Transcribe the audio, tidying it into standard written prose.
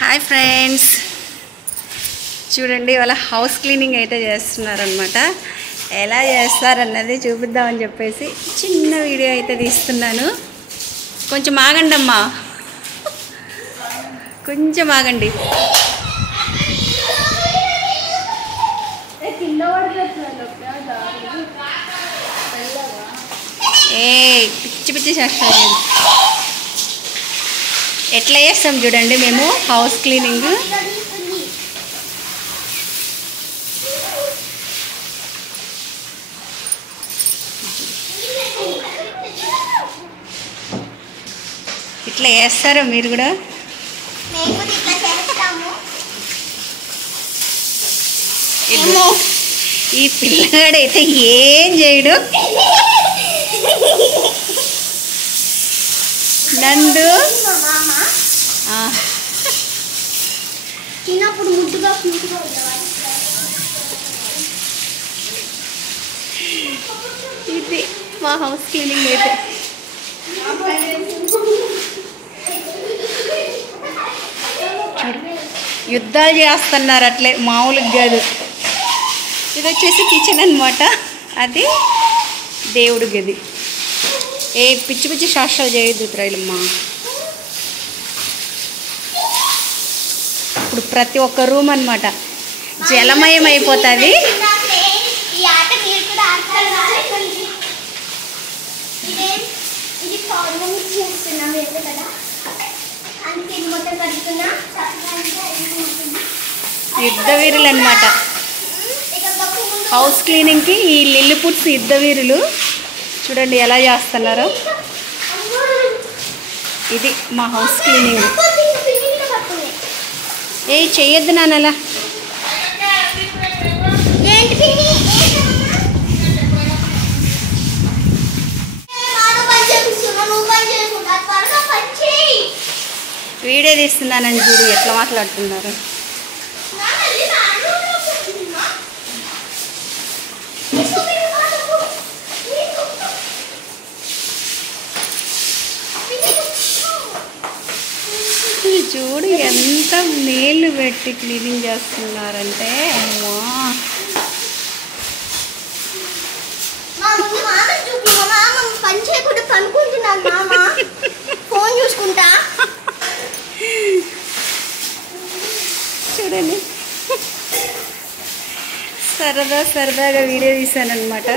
Hi friends, చూడండి వాళ్ళ house cleaning అయితే చేస్తున్నారనమాట. ఎలా చేస్తారన్నది చూపిద్దామని చెప్పేసి చిన్న వీడియో అయితే తీస్తున్నాను. కొంచెం ఆగండి అమ్మా, కొంచెం ఆగండి. పిచ్చి పిచ్చి చేస్తారు. ఎట్లా చేస్తాం చూడండి మేము హౌస్ క్లీనింగ్. ఇట్లా చేస్తారా మీరు కూడా? ఈ పిల్లగాడైతే ఏం చేయడు. నందు చిన్నప్పుడు ముద్దుగా ఇది మా హౌస్ క్లీనింగ్ అయితే. యుద్ధాలు చేస్తున్నారు అట్లే, మామూలుగా కాదు. ఇది వచ్చేసి కిచెన్ అనమాట, అది దేవుడి గది. ఏ పిచ్చి పిచ్చి శాస్త్రాలు చేయొద్దు త్రైలమ్మ. ఇప్పుడు ప్రతి ఒక్క రూమ్ అనమాట జలమయం అయిపోతుంది. యుద్ధవీరులు అనమాట హౌస్ క్లీనింగ్కి. ఈ లిల్లిపుట్స్ యుద్ధవీరులు చూడండి ఎలా చేస్తున్నారో. ఇది మా హౌస్ క్లీనింగ్. ఏ చెయ్యొద్దు నాన్న అలా. వీడియో తీస్తున్నానని చూడు ఎట్లా మాట్లాడుతున్నారు. చూడు ఎంత నీళ్ళు పెట్టి క్లీనింగ్ చేస్తున్నారంటే అమ్మా. పని చేయకుండా పనుకుంటున్నాను మామ, ఫోన్ చూసుకుంటా. చూడండి సరదాగా వీడియో తీశాను అనమాట.